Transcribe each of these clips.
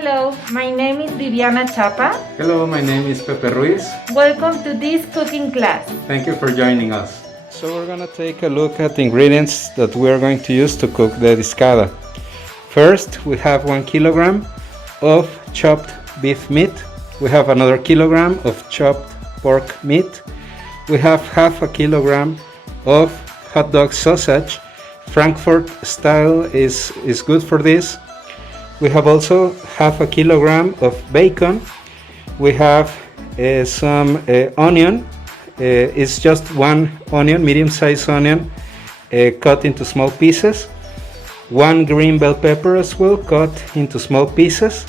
Hello, my name is 𝗩𝗲𝗁𝗁𝗃𝗹. Hello, my name is Pepe Ruiz. Welcome to this cooking class. Thank you for joining us. So we're going to take a look at the ingredients that we are going to use to cook the discada. First, we have 1 kilogram of chopped beef meat. We have another kilogram of chopped pork meat. We have half a kilogram of hot dog sausage. Frankfurt style is good for this. We have also half a kilogram of bacon. We have some onion. It's just one onion, medium-sized onion, cut into small pieces. 1 green bell pepper as well, cut into small pieces.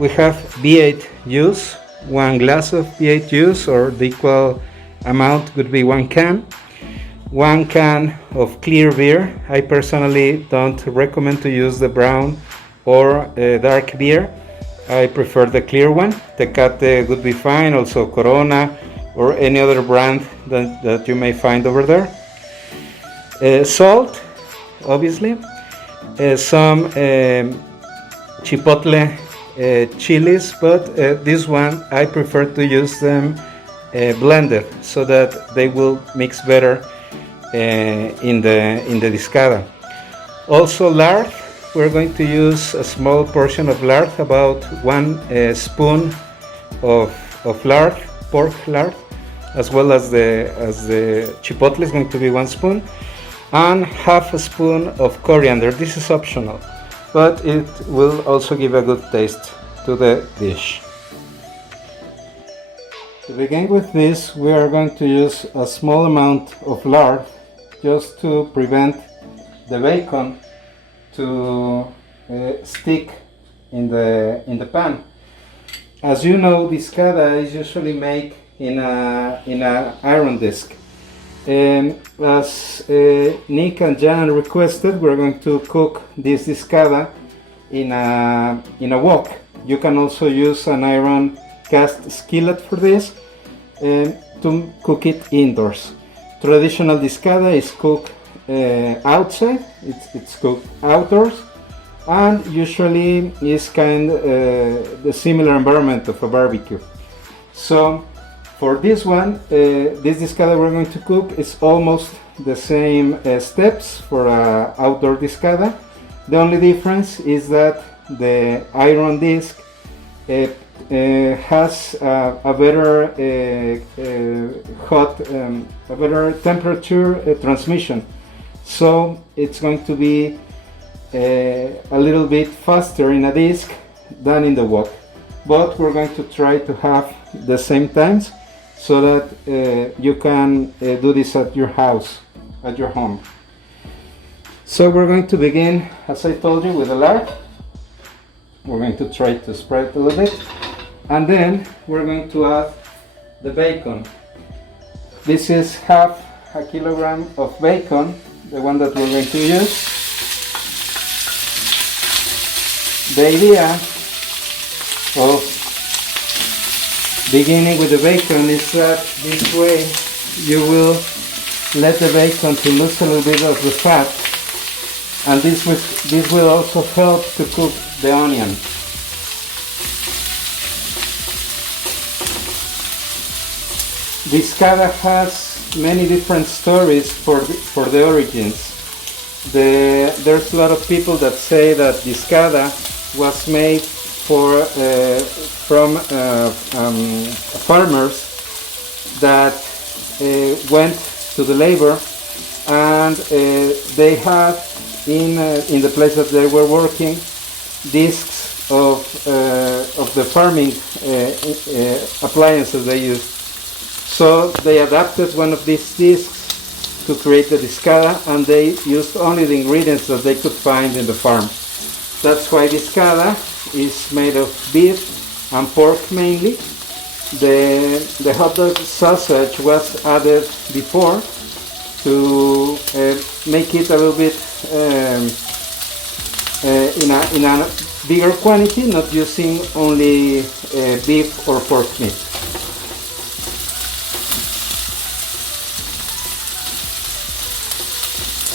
We have V8 juice, 1 glass of V8 juice, or the equal amount would be 1 can. 1 can of clear beer. I personally don't recommend to use the brown or dark beer. I prefer the clear one. Tecate would be fine, also Corona or any other brand that you may find over there. Salt, obviously. Some chipotle chilies, but this one I prefer to use them blended so that they will mix better in the discada. Also lard. We're going to use a small portion of lard, about 1 spoon of lard, pork lard, as well as the chipotle is going to be 1 spoon, and half a spoon of coriander. This is optional, but it will also give a good taste to the dish. To begin with this, we are going to use a small amount of lard just to prevent the bacon to stick in the pan. As you know, discada is usually made in a iron disc. As Nick and Jan requested, we're going to cook this discada in a wok. You can also use an iron cast skillet for this to cook it indoors. Traditional discada is cooked outside. It's cooked outdoors, and usually is the similar environment of a barbecue. So for this one, this discada we're going to cook is almost the same steps for a outdoor discada. The only difference is that the iron disc has a better a better temperature transmission. So it's going to be a little bit faster in a disc than in the wok, but we're going to try to have the same times so that you can do this at your house, at your home. So we're going to begin, as I told you, with the lard. We're going to try to spread it a little bit, and then we're going to add the bacon. This is half a kilogram of bacon, the one that we're going to use. The idea of beginning with the bacon is that this way you will let the bacon to lose a little bit of the fat, and this will also help to cook the onion. Discada has many different stories for the origins. There's a lot of people that say that discada was made from farmers that went to the labor, and they had in the place that they were working discs of the farming appliances they used. So they adapted one of these discs to create the discada, and they used only the ingredients that they could find in the farm. That's why discada is made of beef and pork mainly. The hot dog sausage was added before to make it a little bit in a bigger quantity, not using only beef or pork meat.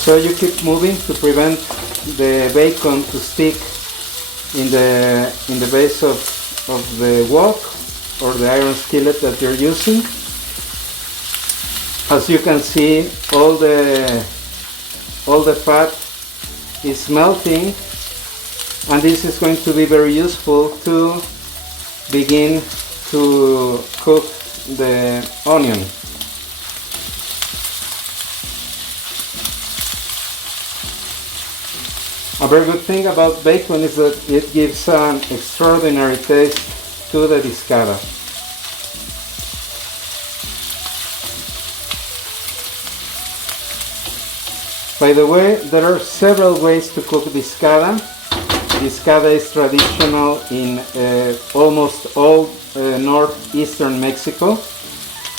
So you keep moving to prevent the bacon to stick in the base of the wok or the iron skillet that you're using. As you can see, all the fat is melting, and this is going to be very useful to begin to cook the onion. A very good thing about bacon is that it gives an extraordinary taste to the discada. By the way, there are several ways to cook discada. Discada is traditional in almost all northeastern Mexico.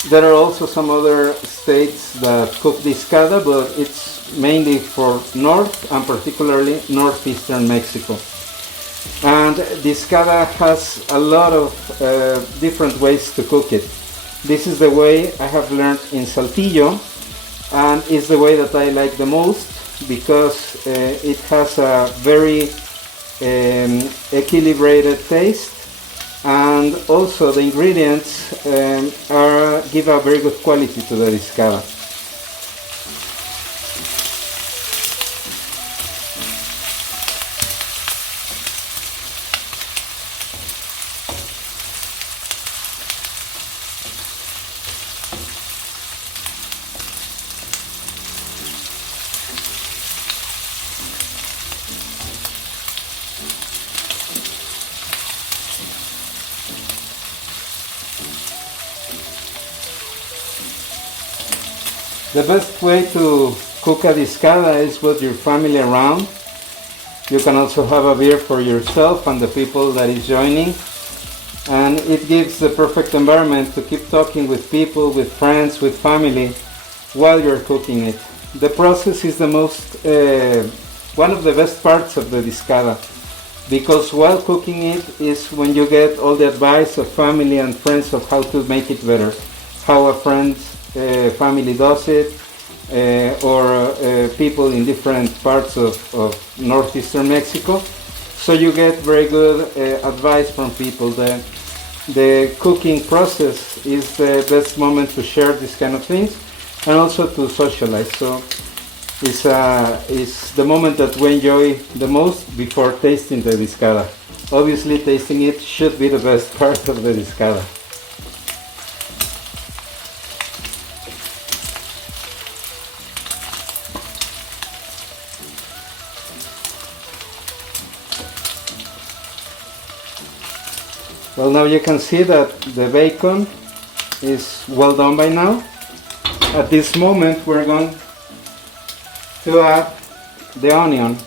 There are also some other states that cook discada, but it's mainly for north and particularly northeastern Mexico. And discada has a lot of different ways to cook it. This is the way I have learned in Saltillo, and it's the way that I like the most because it has a very equilibrated taste, and also the ingredients give a very good quality to the discada. The best way to cook a discada is with your family around. You can also have a beer for yourself and the people that is joining. And it gives the perfect environment to keep talking with people, with friends, with family while you're cooking it. The process is the one of the best parts of the discada, because while cooking it is when you get all the advice of family and friends of how to make it better, how a friend's family does it, or people in different parts of northeastern Mexico. So you get very good advice from people. The cooking process is the best moment to share these kind of things and also to socialize. So it's the moment that we enjoy the most before tasting the discada. Obviously, tasting it should be the best part of the discada. Well, now you can see that the bacon is well done by now. At this moment we're going to add the onion.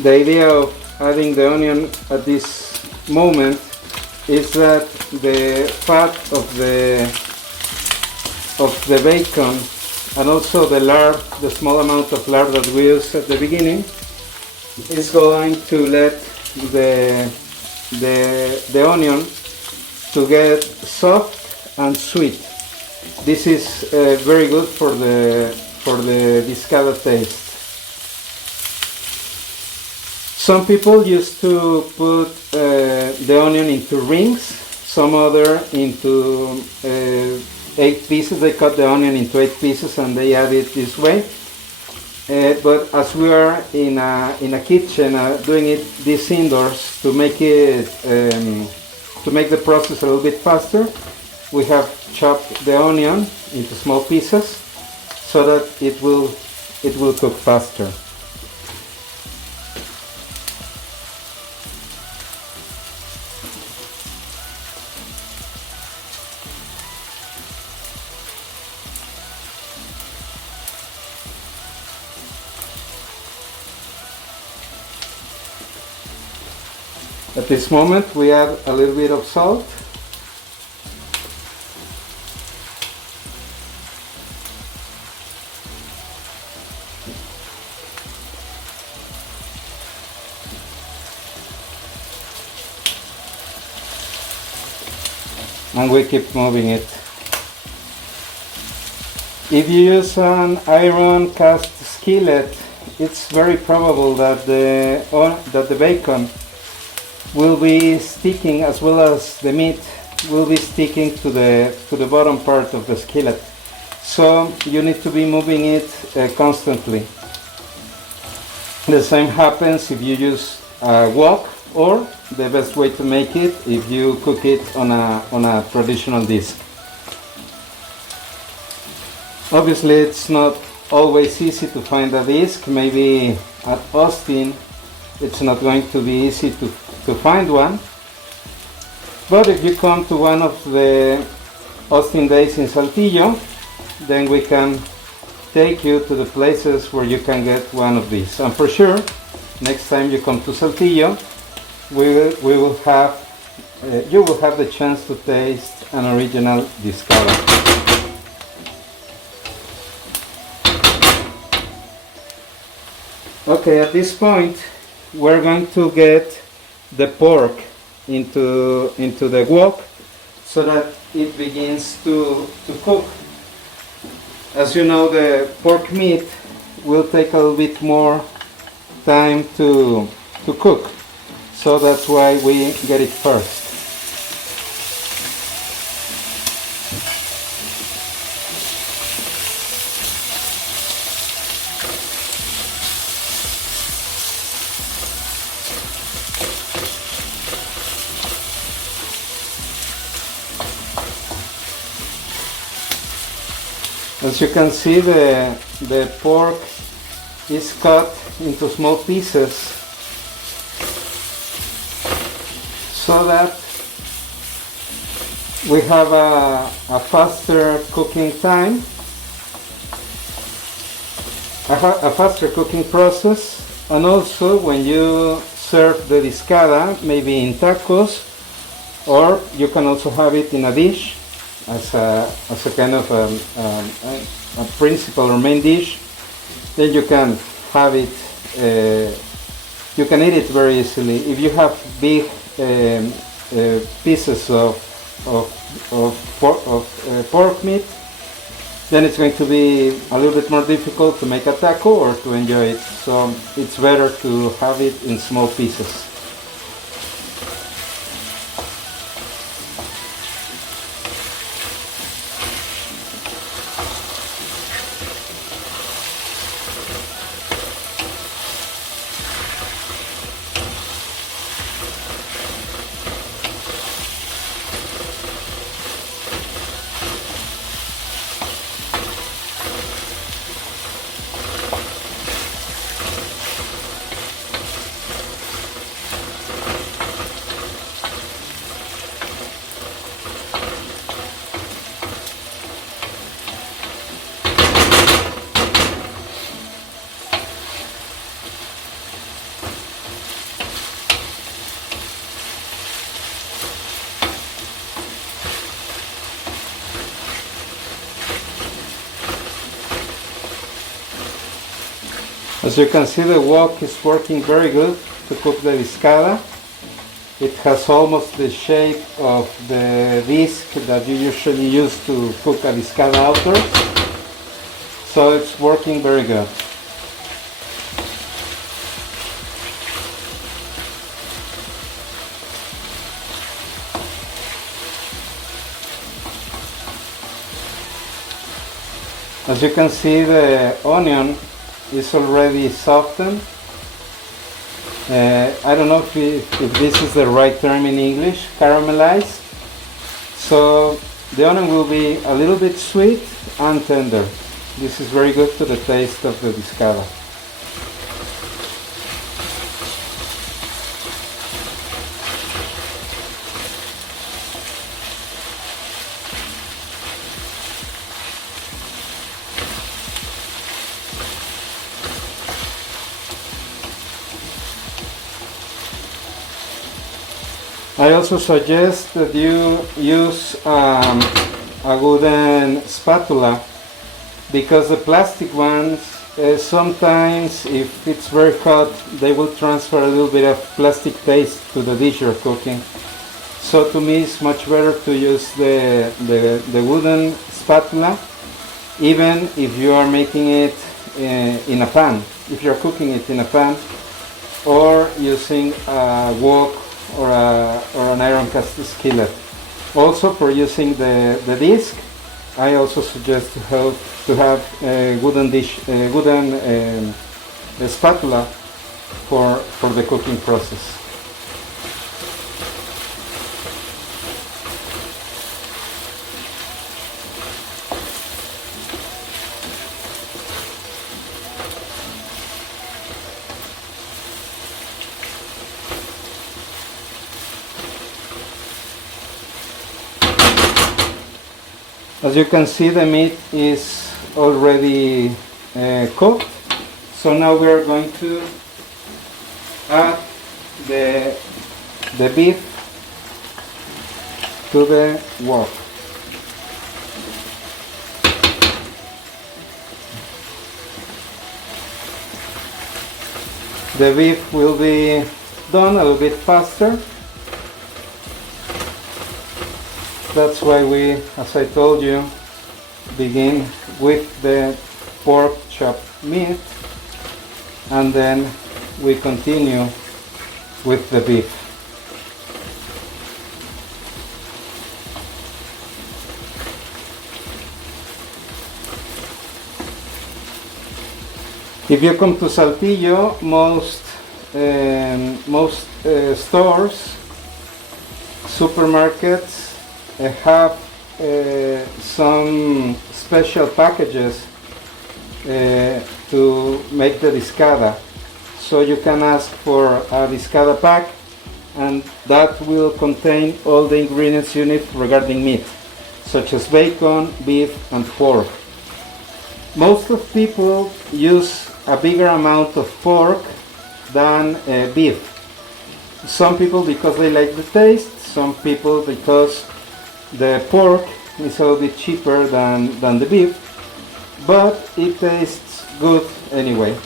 The idea of adding the onion at this moment is that the fat of the bacon and also the lard, the small amount of lard that we use at the beginning, is going to let the onion to get soft and sweet. This is very good for the discada taste. Some people used to put the onion into rings, some other into 8 pieces. They cut the onion into 8 pieces and they add it this way. But as we are in a kitchen doing it this indoors to make it to make the process a little bit faster, we have chopped the onion into small pieces so that it will cook faster. At this moment we add a little bit of salt. And we keep moving it. If you use an iron cast skillet, it's very probable that the bacon will be sticking, as well as the meat will be sticking to the bottom part of the skillet. So you need to be moving it constantly. The same happens if you use a wok, or the best way to make it if you cook it on a traditional disc. Obviously it's not always easy to find a disc. Maybe at Austin it's not going to be easy to find one, but if you come to one of the Austin days in Saltillo, then we can take you to the places where you can get one of these. And for sure, next time you come to Saltillo, you will have the chance to taste an original Discada. Okay, at this point we're going to get the pork into the wok so that it begins to cook. As you know, the pork meat will take a little bit more time to cook, so that's why we get it first. As you can see, the pork is cut into small pieces so that we have a faster cooking time, a faster cooking process. And also, when you serve the Discada, maybe in tacos, or you can also have it in a dish as a kind of a principal or main dish, then you can have it, you can eat it very easily. If you have big pieces of pork meat, then it's going to be a little bit more difficult to make a taco or to enjoy it. So it's better to have it in small pieces. As you can see, the wok is working very good to cook the Discada. It has almost the shape of the disc that you usually use to cook a Discada outdoors. So it's working very good. As you can see, the onion is already softened. I don't know if this is the right term in English, caramelized. So the onion will be a little bit sweet and tender. This is very good to the taste of the Discada. I also suggest that you use a wooden spatula, because the plastic ones, sometimes if it's very hot, they will transfer a little bit of plastic taste to the dish you're cooking. So to me it's much better to use the wooden spatula, even if you are making it in a pan. if you're cooking it in a pan, or using a wok or an iron cast skillet. Also, for using the disc, I also suggest to have a wooden spatula for the cooking process. As you can see, the meat is already cooked. So now we are going to add the beef to the wok. The beef will be done a little bit faster. That's why we, as I told you, begin with the pork chopped meat, and then we continue with the beef. If you come to Saltillo, most stores, supermarkets, have some special packages to make the discada. So you can ask for a discada pack, and that will contain all the ingredients you need regarding meat, such as bacon, beef, and pork. Most of people use a bigger amount of pork than beef. Some people because they like the taste, some people because the pork is a little bit cheaper than the beef, but it tastes good anyway.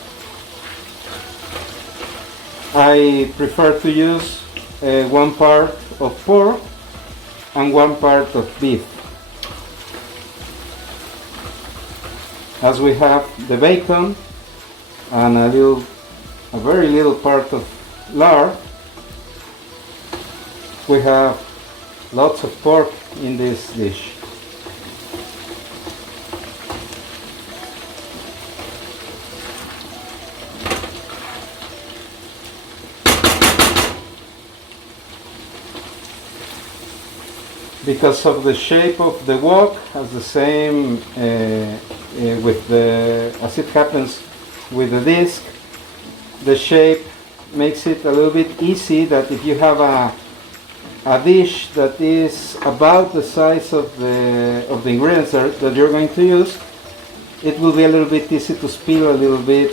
I prefer to use 1 part of pork and 1 part of beef. As we have the bacon and a very little part of lard, we have lots of pork in this dish. Because of the shape of the wok, as the same as it happens with the disc, the shape makes it a little bit easy that if you have a dish that is about the size of the ingredients that you're going to use, it will be a little bit easy to spill a little bit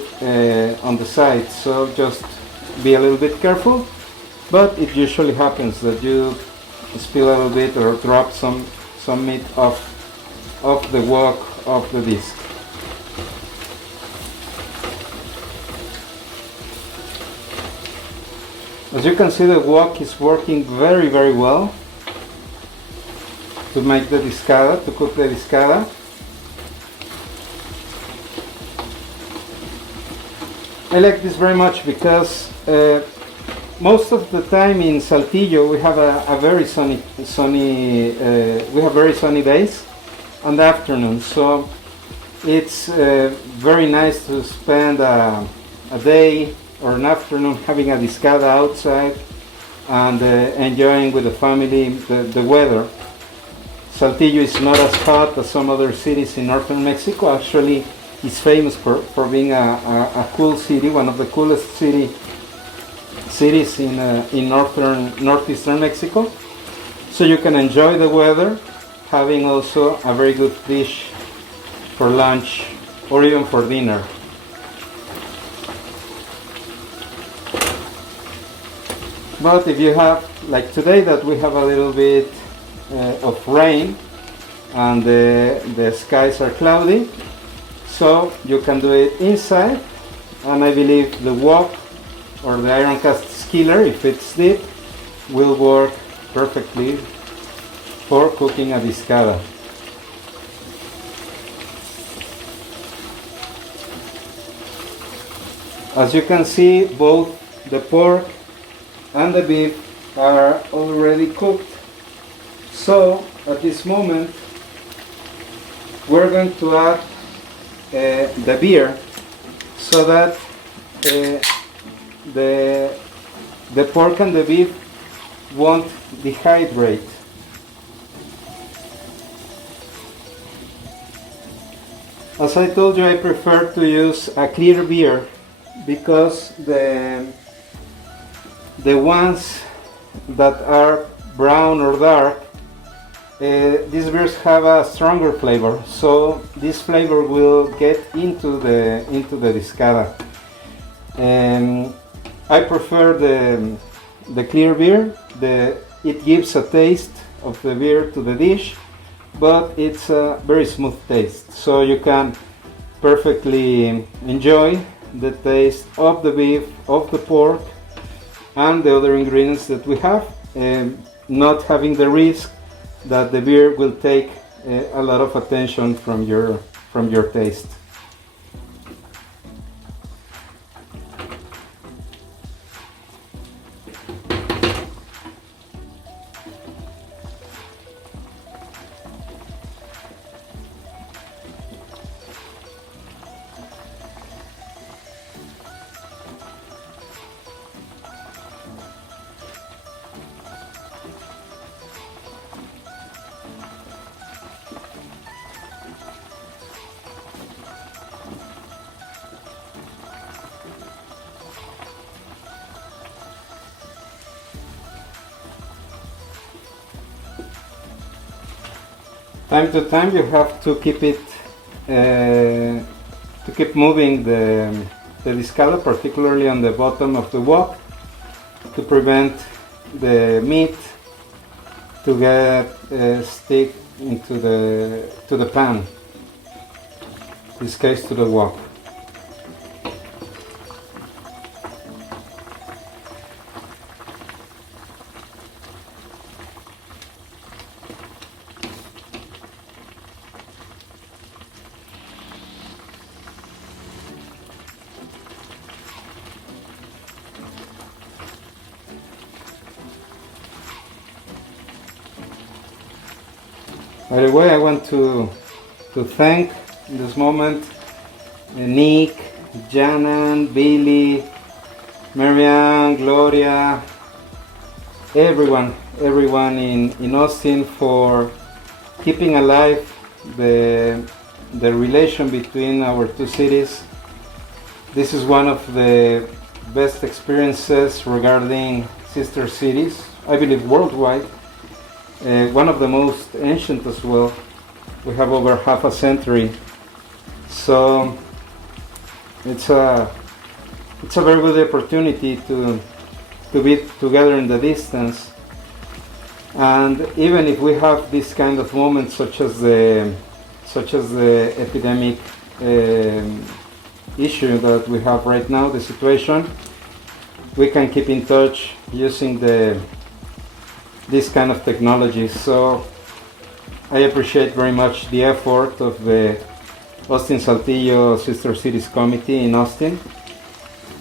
on the side. So just be a little bit careful, but it usually happens that you spill a little bit or drop some meat off the wok of the disc. As you can see, the wok is working very, very well to make the discada, to cook the discada. I like this very much because most of the time in Saltillo we have a very sunny days and afternoons, so it's very nice to spend a day or an afternoon having a discada outside and enjoying with the family the weather. Saltillo is not as hot as some other cities in northern Mexico. Actually, it's famous for being a cool city, one of the coolest cities in northeastern Mexico. So you can enjoy the weather, having also a very good dish for lunch or even for dinner. But if you have, like today, that we have a little bit of rain and the skies are cloudy, so you can do it inside, and I believe the wok or the iron cast skillet, if it's deep, will work perfectly for cooking a discada. As you can see, both the pork and the beef are already cooked. So at this moment we're going to add the beer so that the pork and the beef won't dehydrate. As I told you, I prefer to use a clear beer because the ones that are brown or dark, these beers have a stronger flavor, so this flavor will get into the Discada. I prefer the clear beer. It gives a taste of the beer to the dish, but it's a very smooth taste, so you can perfectly enjoy the taste of the beef, of the pork, and the other ingredients that we have, not having the risk that the beer will take a lot of attention from your taste. Time to time you have to keep it keep moving the Discada, particularly on the bottom of the wok, to prevent the meat to get stick into the pan, in this case to the wok. By the way, I want to thank in this moment Nick, Janan, Billy, Marianne, Gloria, everyone in Austin for keeping alive the relation between our two cities. This is one of the best experiences regarding sister cities, I believe worldwide. One of the most ancient as well. We have over half a century, so it's a very good opportunity to be together in the distance. And even if we have this kind of moments, such as the epidemic issue that we have right now, the situation, we can keep in touch using this kind of technology. So I appreciate very much the effort of the Austin Saltillo Sister Cities Committee in Austin,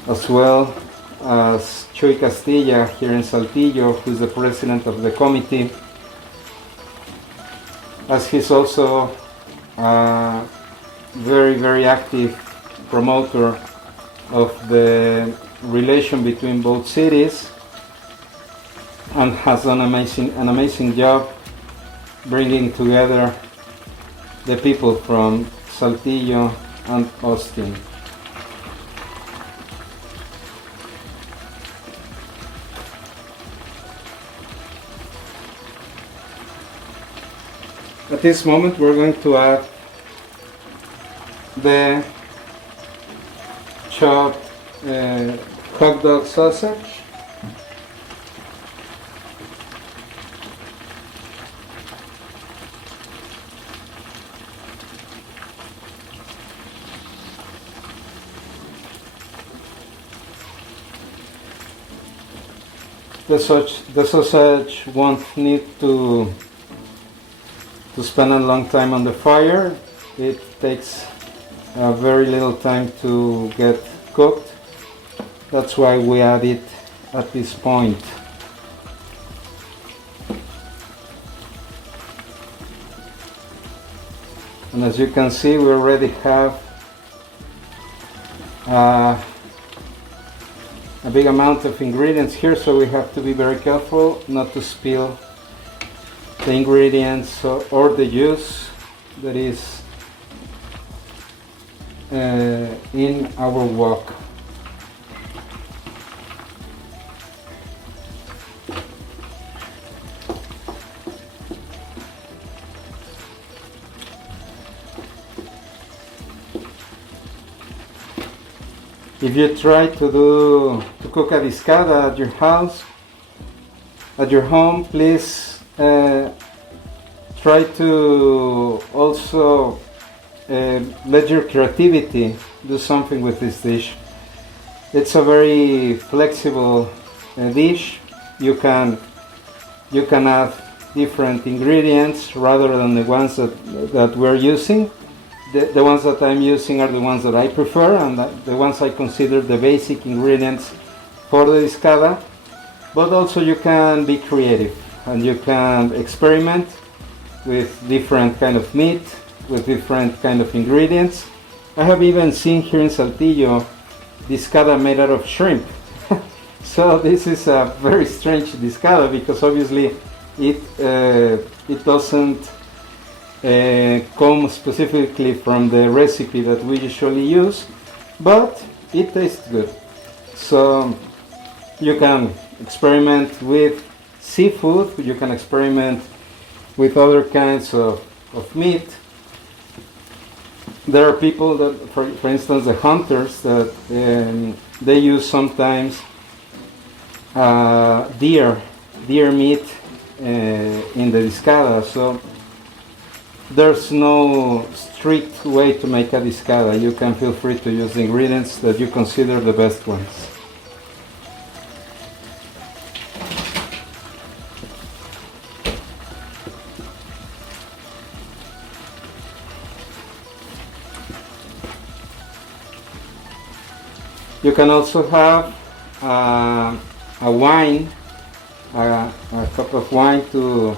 as well as 𝗁𝗂𝗁𝗁𝗁𝗁𝗁 here in Saltillo, who is the president of the committee, as he's also a very active promoter of the relation between both cities, and has done an amazing job bringing together the people from Saltillo and Austin. At this moment we're going to add the chopped hot dog sausage, the sausage won't need to spend a long time on the fire. It takes very little time to get cooked. That's why we add it at this point. And as you can see, we already have a big amount of ingredients here, so we have to be very careful not to spill the ingredients or the juice that is in our wok. If you try to cook a discada at your house, at your home, please try to also let your creativity do something with this dish. It's a very flexible dish. You can add different ingredients rather than the ones that we're using. The ones that I'm using are the ones that I prefer and the ones I consider the basic ingredients for the discada. But also you can be creative and you can experiment with different kind of meat, with different kind of ingredients. I have even seen here in Saltillo discada made out of shrimp. So this is a very strange discada because obviously it doesn't come specifically from the recipe that we usually use, but it tastes good. So you can experiment with seafood, you can experiment with other kinds of meat. There are people that, for instance, the hunters, that they use sometimes deer meat in the discada. So there's no strict way to make a discada. You can feel free to use the ingredients that you consider the best ones. You can also have a wine, a cup of wine to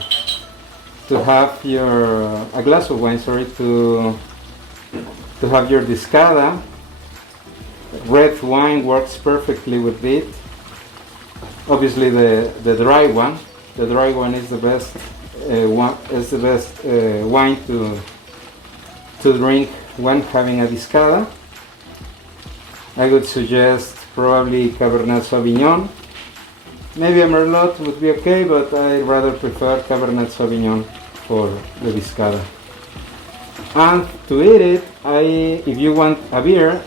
have a glass of wine, sorry, to have your discada. Red wine works perfectly with it. Obviously the dry one. The dry one is the best wine to drink when having a discada. I would suggest probably Cabernet Sauvignon. Maybe a Merlot would be okay, but I rather prefer Cabernet Sauvignon for the discada. And to eat it, if you want a beer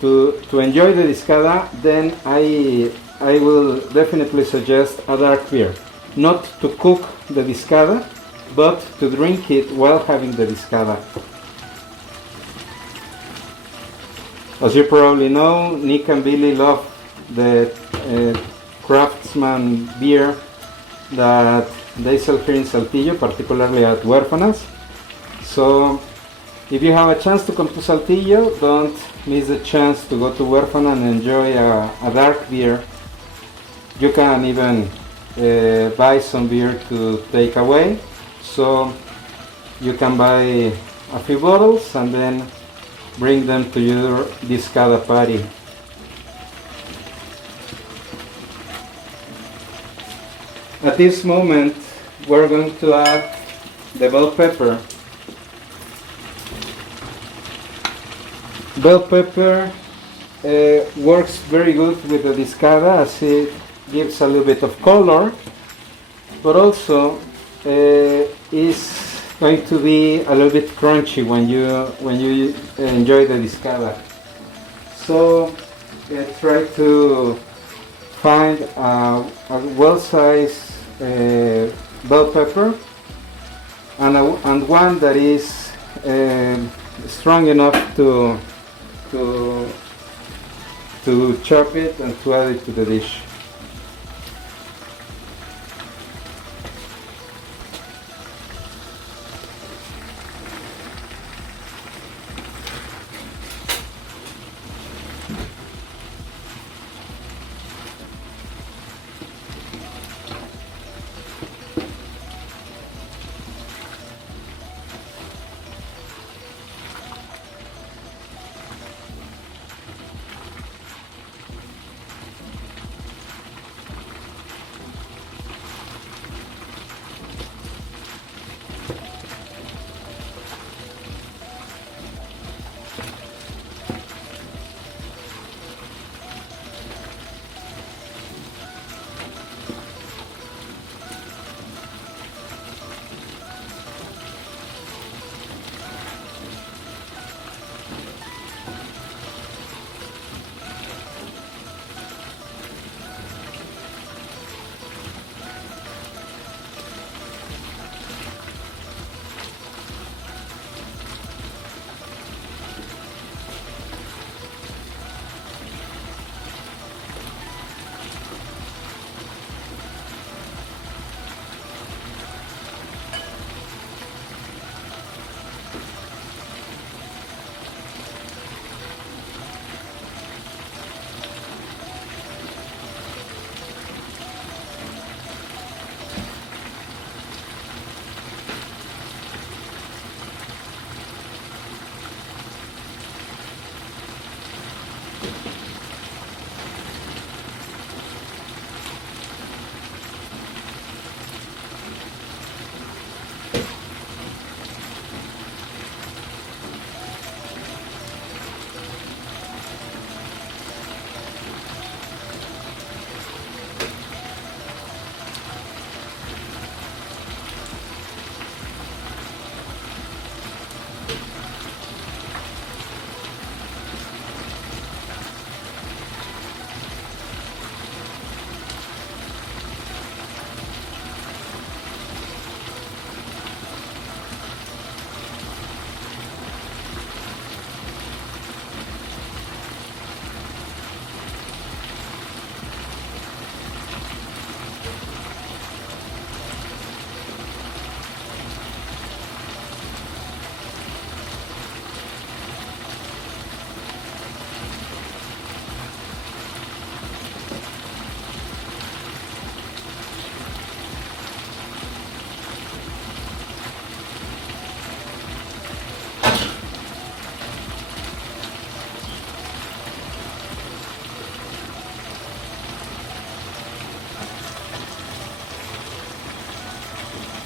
to enjoy the discada, then I will definitely suggest a dark beer. Not to cook the discada, but to drink it while having the discada. As you probably know, Nick and Billy love the craftsman beer that they sell here in Saltillo, particularly at 𝗦𝗲𝗀𝗃𝗹. So if you have a chance to come to Saltillo, don't miss the chance to go to 𝗦𝗲𝗀 and enjoy a dark beer. You can even buy some beer to take away. So you can buy a few bottles and then bring them to your discada party. At this moment, we're going to add the bell pepper. Bell pepper works very good with the discada as it gives a little bit of color, but also is going to be a little bit crunchy when you enjoy the discada. So try to find a well-sized bell pepper and one that is strong enough to chop it and to add it to the dish.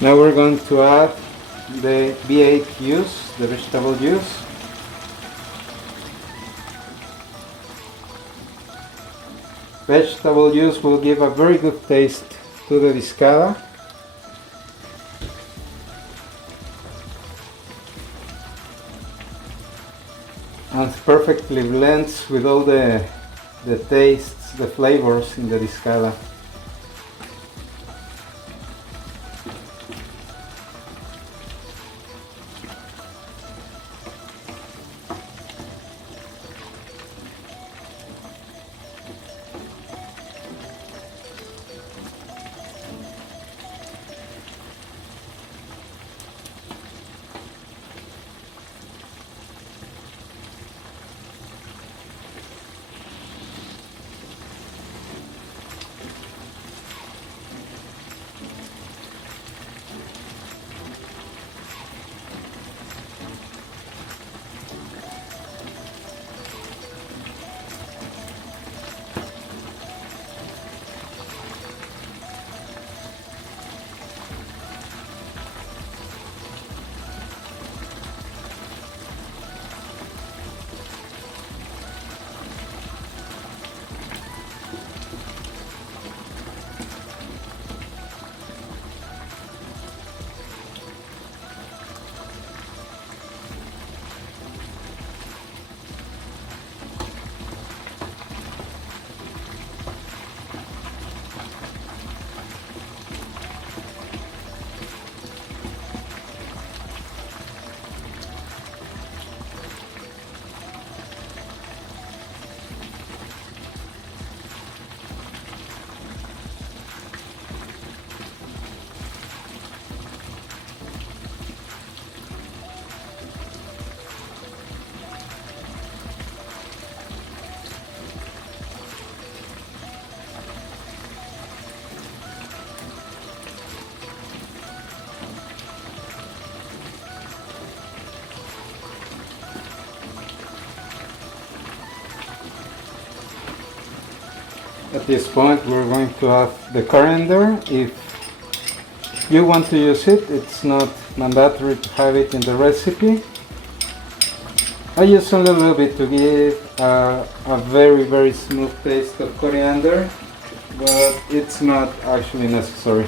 Now we're going to add the V8 juice, the vegetable juice. Vegetable juice will give a very good taste to the Discada. And perfectly blends with all the tastes, the flavors in the Discada. At this point we're going to add the coriander. If you want to use it, it's not mandatory to have it in the recipe. I use a little bit to give a very smooth taste of coriander, but it's not actually necessary.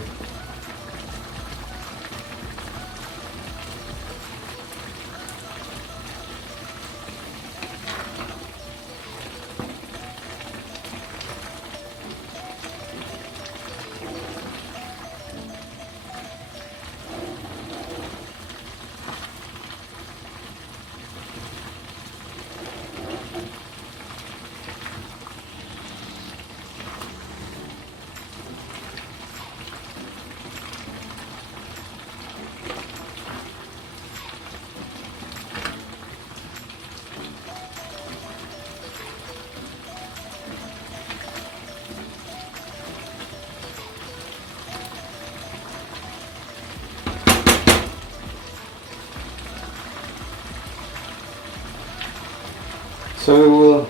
So we will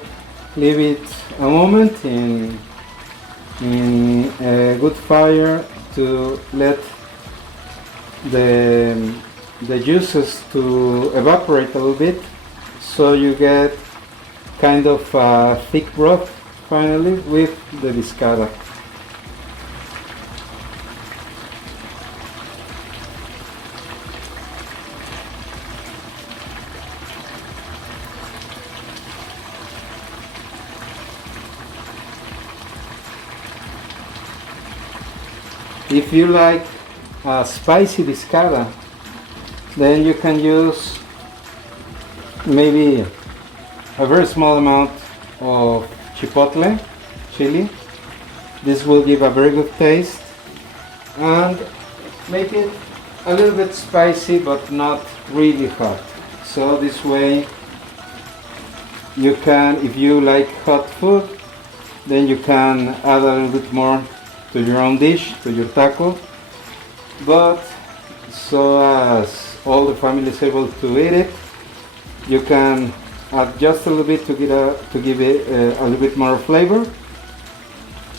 leave it a moment in a good fire to let the juices to evaporate a little bit, so you get kind of a thick broth finally with the Discada. If you like a spicy Discada, then you can use maybe a very small amount of chipotle chili. This will give a very good taste and make it a little bit spicy but not really hot. So this way you can, if you like hot food, then you can add a little bit more to your own dish, to your taco, but so as all the family is able to eat it, you can add just a little bit to give it a little bit more flavor,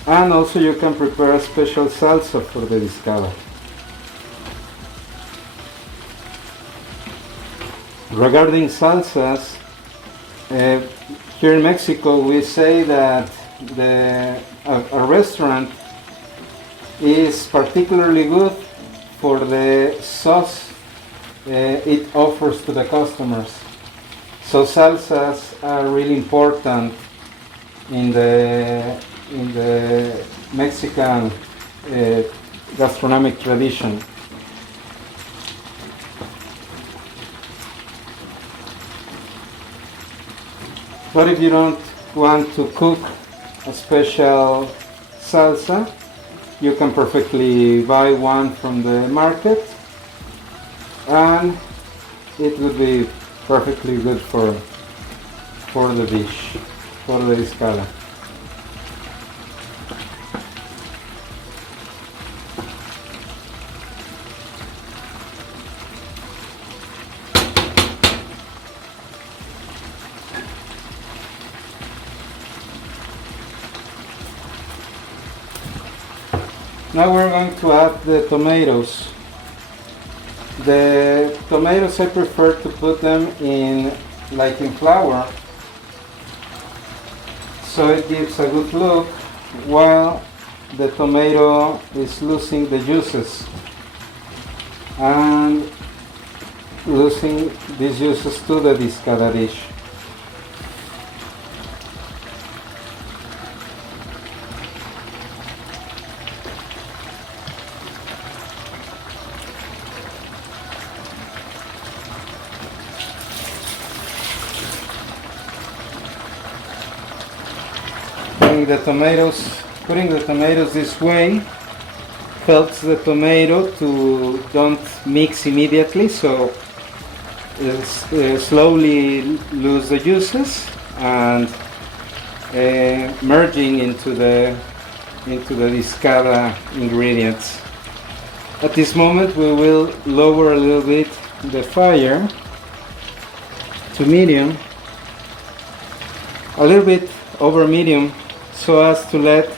and also you can prepare a special salsa for the Discada. Regarding salsas, here in Mexico we say that a restaurant is particularly good for the sauce it offers to the customers. So salsas are really important in the Mexican gastronomic tradition. But if you don't want to cook a special salsa, you can perfectly buy one from the market, and it would be perfectly good for the dish, for the discada. Now we're going to add the tomatoes. The tomatoes I prefer to put them in flour, so it gives a good look while the tomato is losing the juices and losing these juices to the discada dish. Putting the tomatoes this way helps the tomato to don't mix immediately, so slowly lose the juices and merging into the discada ingredients. At this moment we will lower a little bit the fire to medium, a little bit over medium, so as to let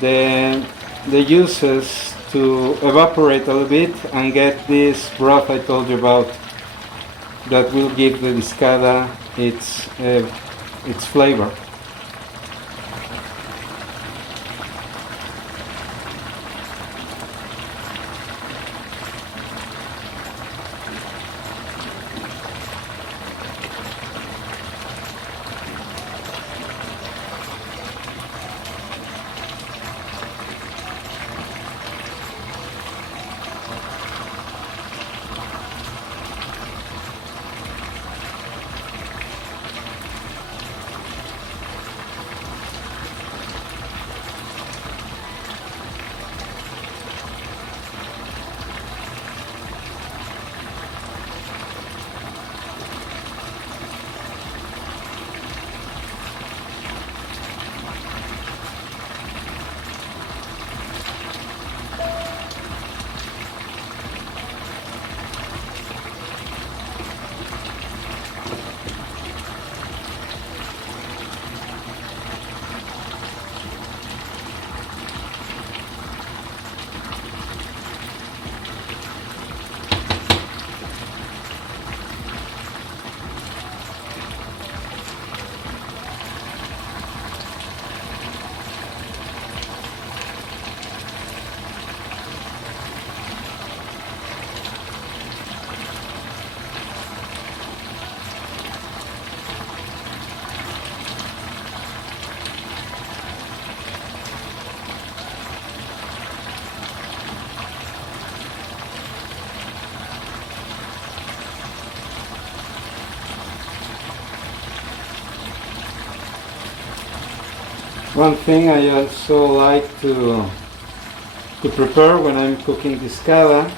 the juices to evaporate a little bit and get this broth I told you about that will give the discada its flavor. One thing I also like to prepare when I'm cooking discada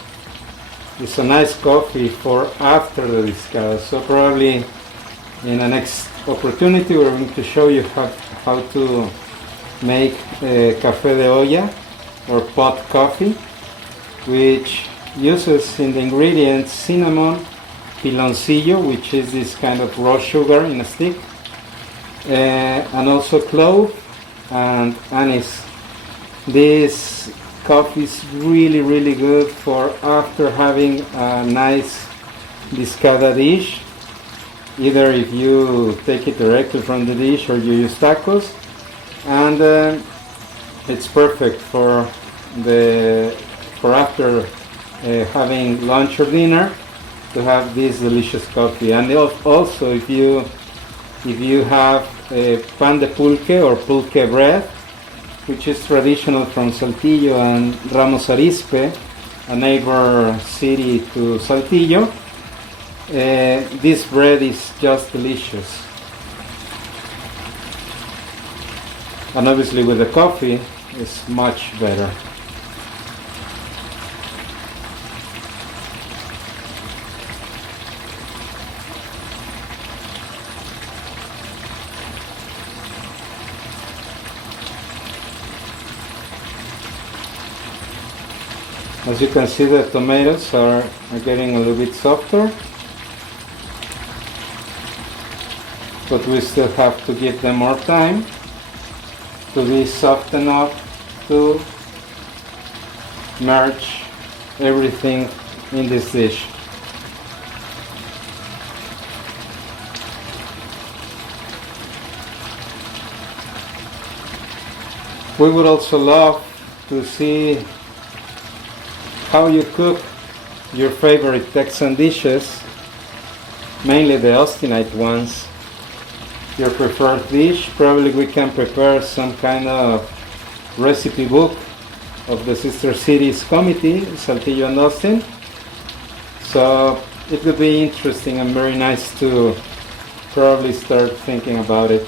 is a nice coffee for after the discada. So probably in the next opportunity we're going to show you how to make café de olla or pot coffee, which uses in the ingredients cinnamon, piloncillo, which is this kind of raw sugar in a stick, and also clove and anise. This coffee is really good for after having a nice Discada dish, either if you take it directly from the dish or you use tacos, and it's perfect for after having lunch or dinner to have this delicious coffee. And also if you have pan de pulque or pulque bread, which is traditional from Saltillo and 𝗍𝗲𝘀𝗶𝗃𝗹, a neighbor city to Saltillo, this bread is just delicious. And obviously with the coffee, it's much better. As you can see, the tomatoes are getting a little bit softer, but we still have to give them more time to be soft enough to merge everything in this dish. We would also love to see how you cook your favorite Texan dishes, mainly the Austinite ones. Your preferred dish. Probably we can prepare some kind of recipe book of the sister cities committee, Saltillo and Austin. So it would be interesting and very nice to probably start thinking about it.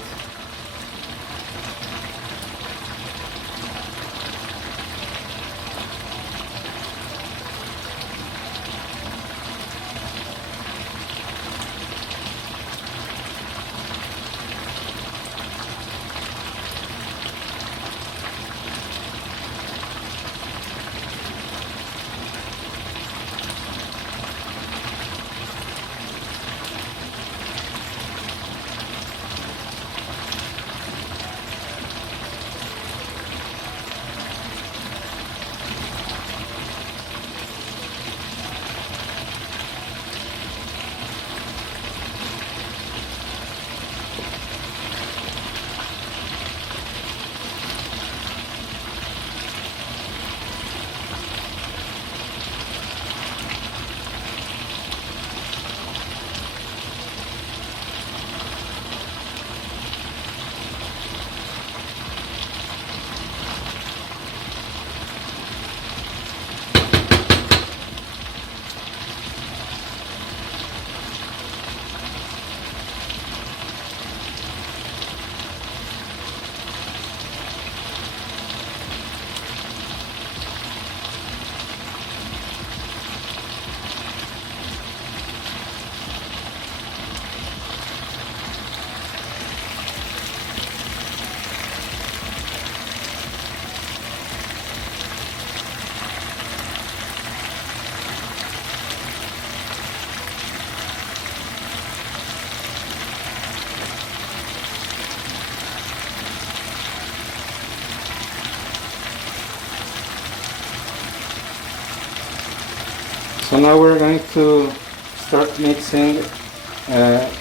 So now we're going to start mixing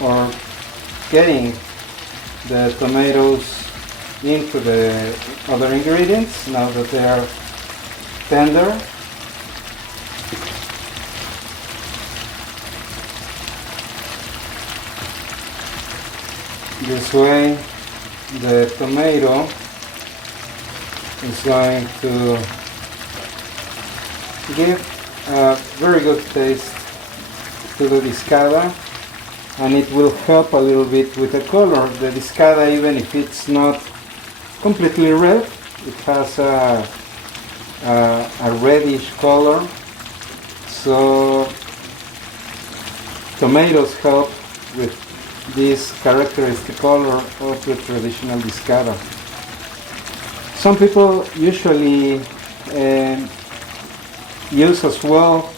or getting the tomatoes into the other ingredients now that they are tender. This way the tomato is going to give a very good taste to the Discada, and it will help a little bit with the color. The Discada, even if it's not completely red, it has a reddish color, so tomatoes help with this characteristic color of the traditional Discada. Some people usually use as well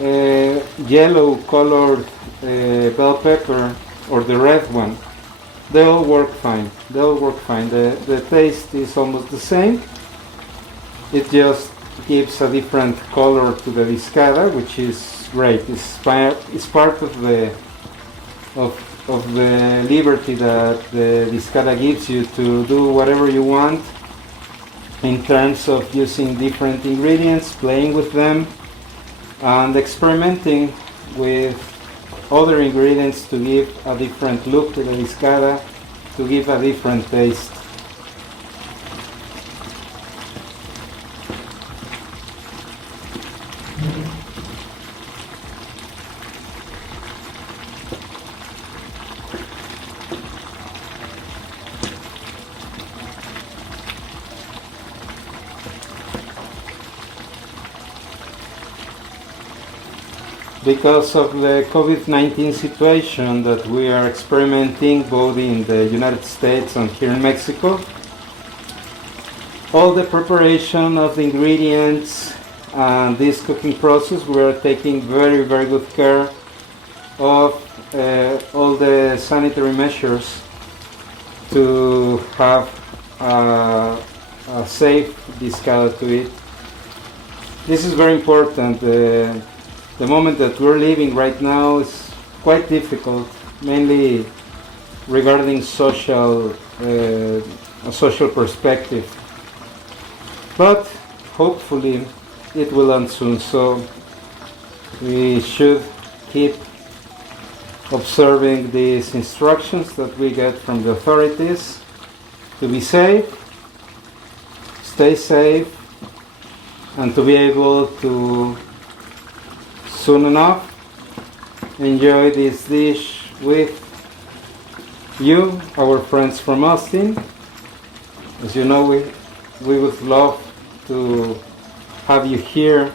yellow colored bell pepper or the red one. They all work fine. The taste is almost the same. It just gives a different color to the Discada, which is great. It's part of the liberty that the Discada gives you to do whatever you want in terms of using different ingredients, playing with them, and experimenting with other ingredients to give a different look to the Discada, to give a different taste. Because of the COVID-19 situation that we are experimenting both in the United States and here in Mexico, all the preparation of the ingredients and this cooking process, we are taking very, very good care of all the sanitary measures to have a safe Discada to eat. This is very important. The moment that we're living right now is quite difficult, mainly regarding a social perspective. But hopefully it will end soon, so we should keep observing these instructions that we get from the authorities to be safe, stay safe, and to be able to soon enough enjoy this dish with you, our friends from Austin. As you know, we would love to have you here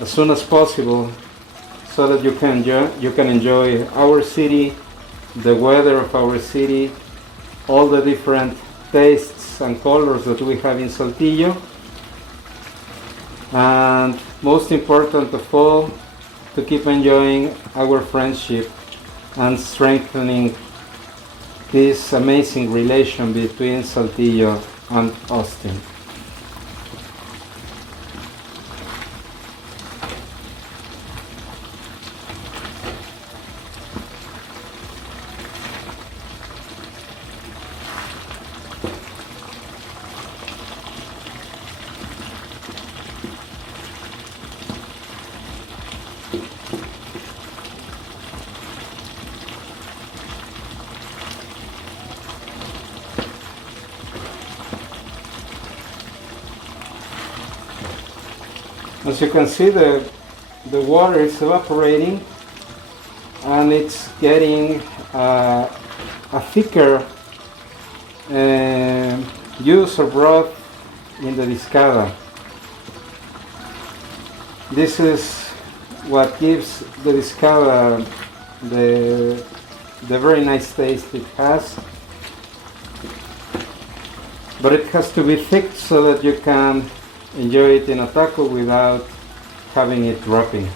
as soon as possible so that you can enjoy our city, the weather of our city, all the different tastes and colors that we have in Saltillo, and most important of all, to keep enjoying our friendship and strengthening this amazing relation between Saltillo and Austin. As you can see, the water is evaporating and it's getting a thicker juice or broth in the Discada. This is what gives the Discada the very nice taste it has. But it has to be thick so that you can enjoy it in a taco without having it dropping.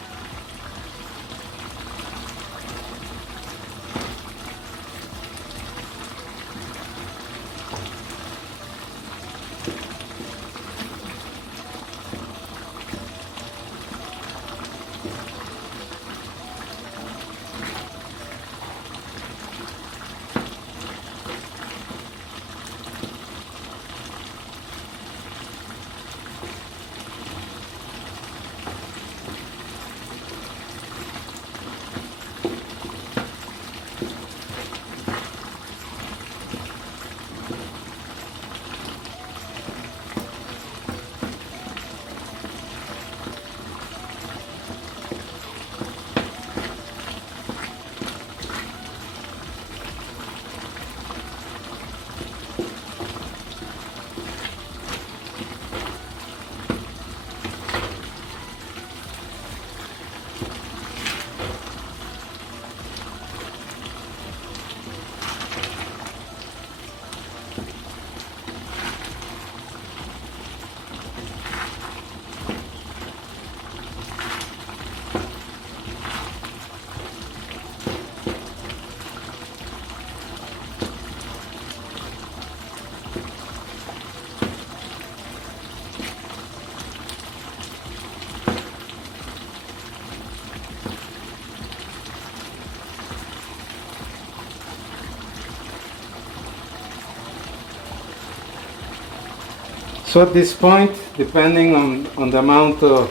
So at this point, depending on the amount of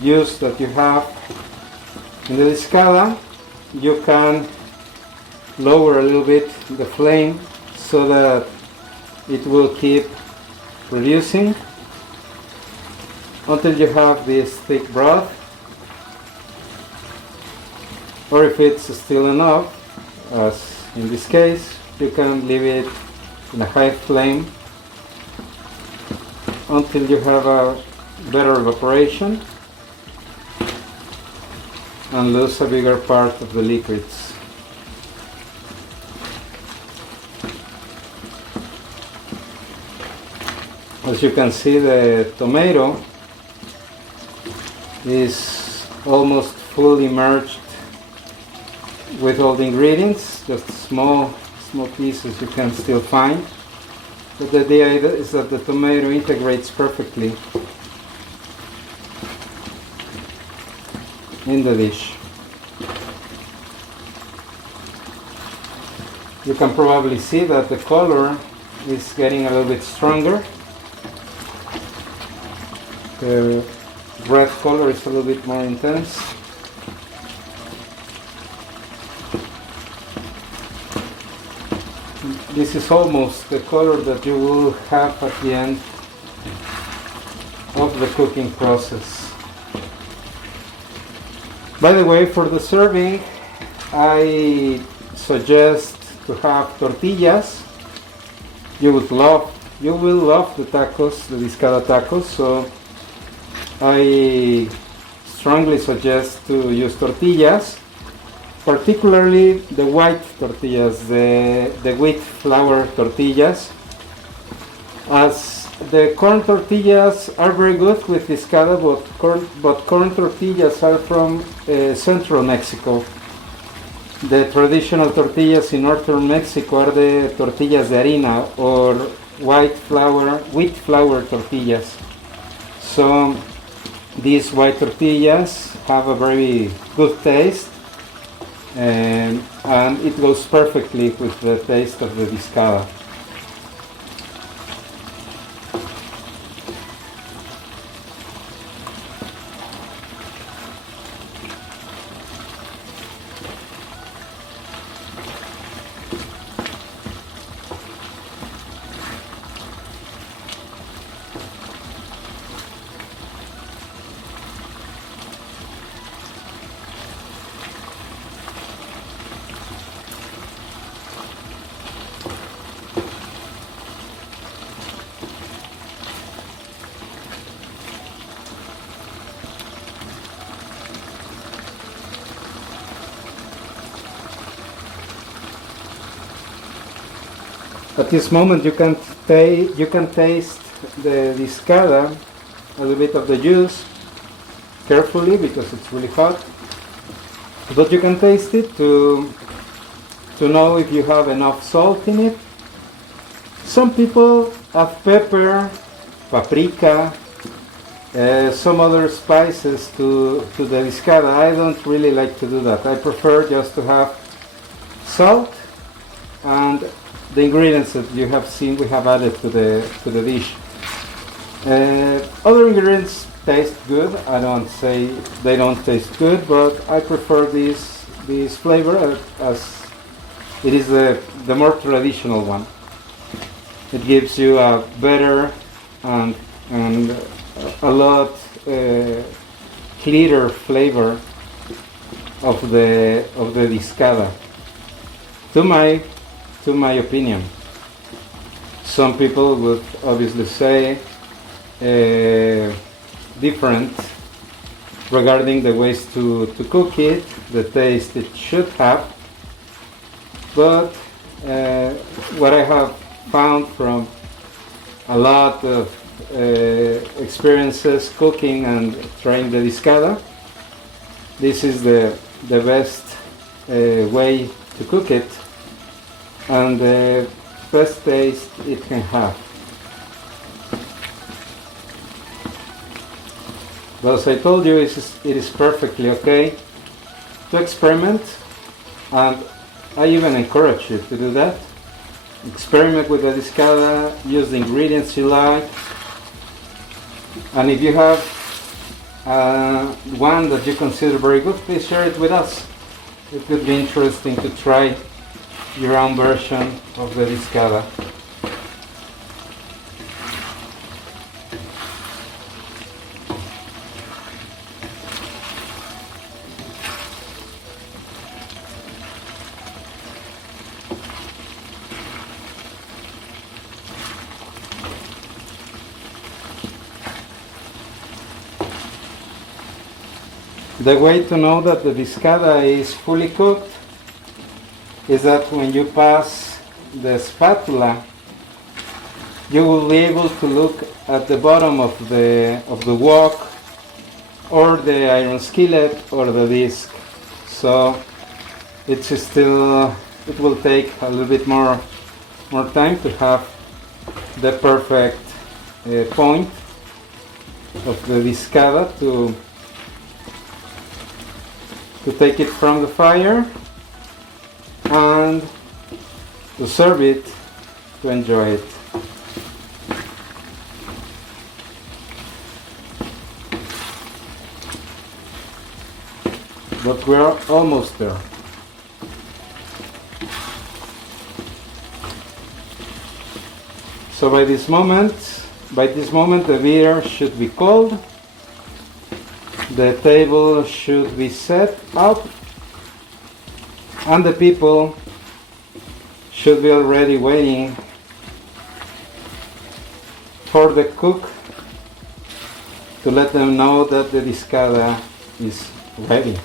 use that you have in the Discada, you can lower a little bit the flame so that it will keep producing until you have this thick broth, or if it's still enough, as in this case, you can leave it in a high flame until you have a better evaporation and lose a bigger part of the liquids. As you can see, the tomato is almost fully merged with all the ingredients, just small pieces you can still find. But the idea is that the tomato integrates perfectly in the dish. You can probably see that the color is getting a little bit stronger. The red color is a little bit more intense. This is almost the color that you will have at the end of the cooking process. By the way, for the serving, I suggest to have tortillas. You will love the tacos, the Discada tacos, so I strongly suggest to use tortillas, particularly the white tortillas, the wheat flour tortillas, as the corn tortillas are very good with Discada, but corn tortillas are from central Mexico. The traditional tortillas in northern Mexico are the tortillas de harina or wheat flour tortillas. So these white tortillas have a very good taste, and it goes perfectly with the taste of the Discada. At this moment, you can taste the Discada, a little bit of the juice, carefully because it's really hot. But you can taste it to know if you have enough salt in it. Some people add pepper, paprika, some other spices to the Discada. I don't really like to do that. I prefer just to have salt and the ingredients that you have seen we have added to the dish. Other ingredients taste good. I don't say they don't taste good, but I prefer this flavor as it is the more traditional one. It gives you a better and a lot clearer flavor of the Discada, to my opinion. Some people would obviously say different regarding the ways to cook it, the taste it should have, but what I have found from a lot of experiences cooking and trying the Discada, this is the best way to cook it and the best taste it can have. But as I told you, it is perfectly okay to experiment, and I even encourage you to do that. experiment with the Discada, use the ingredients you like, and if you have one that you consider very good, please share it with us. It could be interesting to try your own version of the Discada. The way to know that the Discada is fully cooked is that when you pass the spatula, you will be able to look at the bottom of the wok or the iron skillet or the disc. So it will take a little bit more time to have the perfect point of the Discada to take it from the fire and to serve it, to enjoy it. But we're almost there. So by this moment the beer should be cold. The table should be set up and the people should be already waiting for the cook to let them know that the Discada is ready.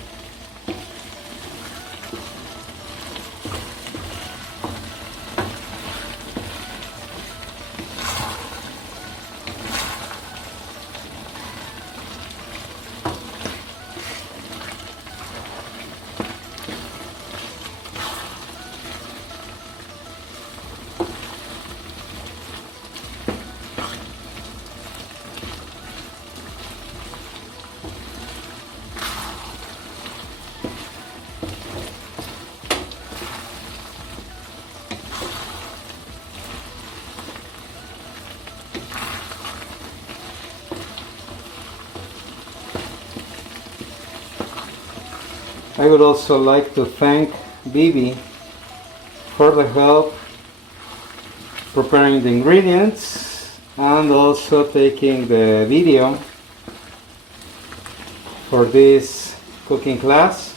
I would also like to thank Bibi for the help preparing the ingredients and also taking the video for this cooking class.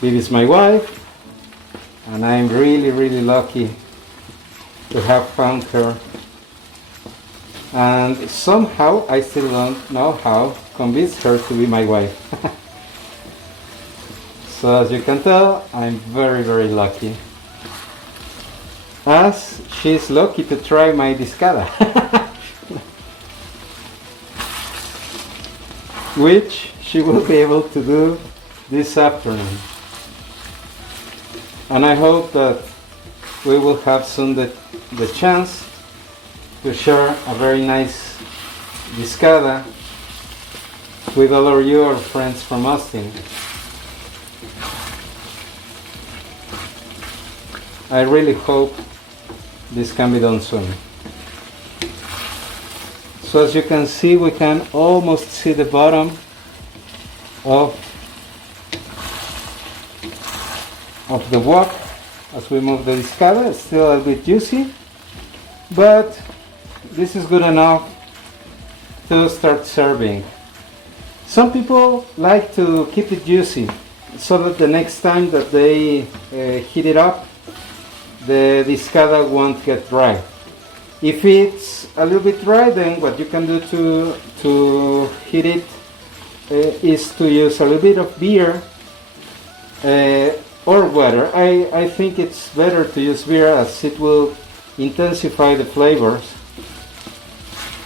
Bibi is my wife and I'm really lucky to have found her, and somehow I still don't know how to convince her to be my wife. So as you can tell, I'm very lucky. As she's lucky to try my Discada, which she will be able to do this afternoon. And I hope that we will have soon the chance to share a very nice Discada with all of your friends from Austin. I really hope this can be done soon. So as you can see, we can almost see the bottom of the wok as we move the Discada. It's still a bit juicy, but this is good enough to start serving. Some people like to keep it juicy so that the next time that they heat it up, the Discada won't get dry. If it's a little bit dry, then what you can do to heat it is to use a little bit of beer or water. I think it's better to use beer as it will intensify the flavors,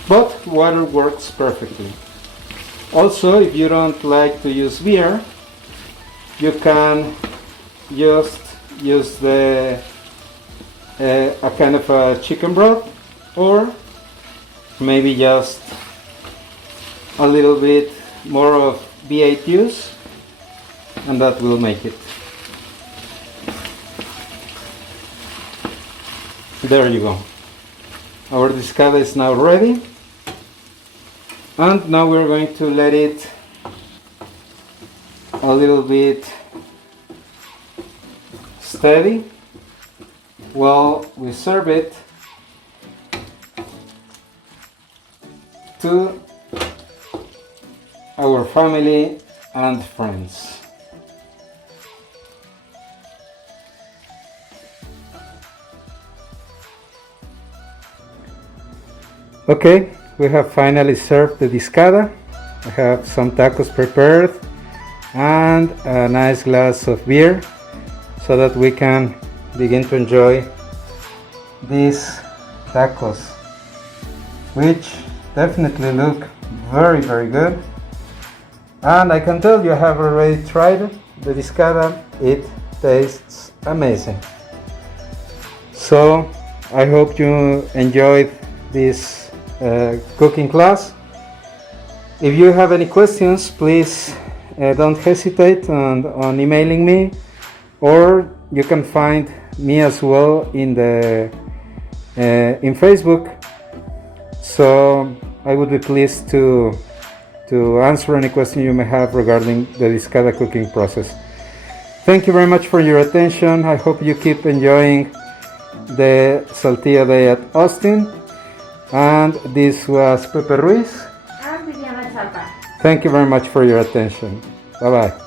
but water works perfectly. Also, if you don't like to use beer, you can just use a kind of a chicken broth, or maybe just a little bit more of V8 juice, and that will make it. there you go. Our discada is now ready. And now we're going to let it a little bit steady while we serve it to our family and friends. Okay, we have finally served the discada. I have some tacos prepared and a nice glass of beer so that we can begin to enjoy these tacos, which definitely look very, very good. And I can tell you I have already tried the discada. It tastes amazing. So I hope you enjoyed this cooking class. If you have any questions, please don't hesitate on emailing me, or you can find me as well in Facebook. So I would be pleased to answer any question you may have regarding the discada cooking process. Thank you very much for your attention. I hope you keep enjoying the Saltillo Day at Austin. And this was Pepe Ruiz. I'm Viviana Chapa. Thank you very much for your attention. Bye-bye.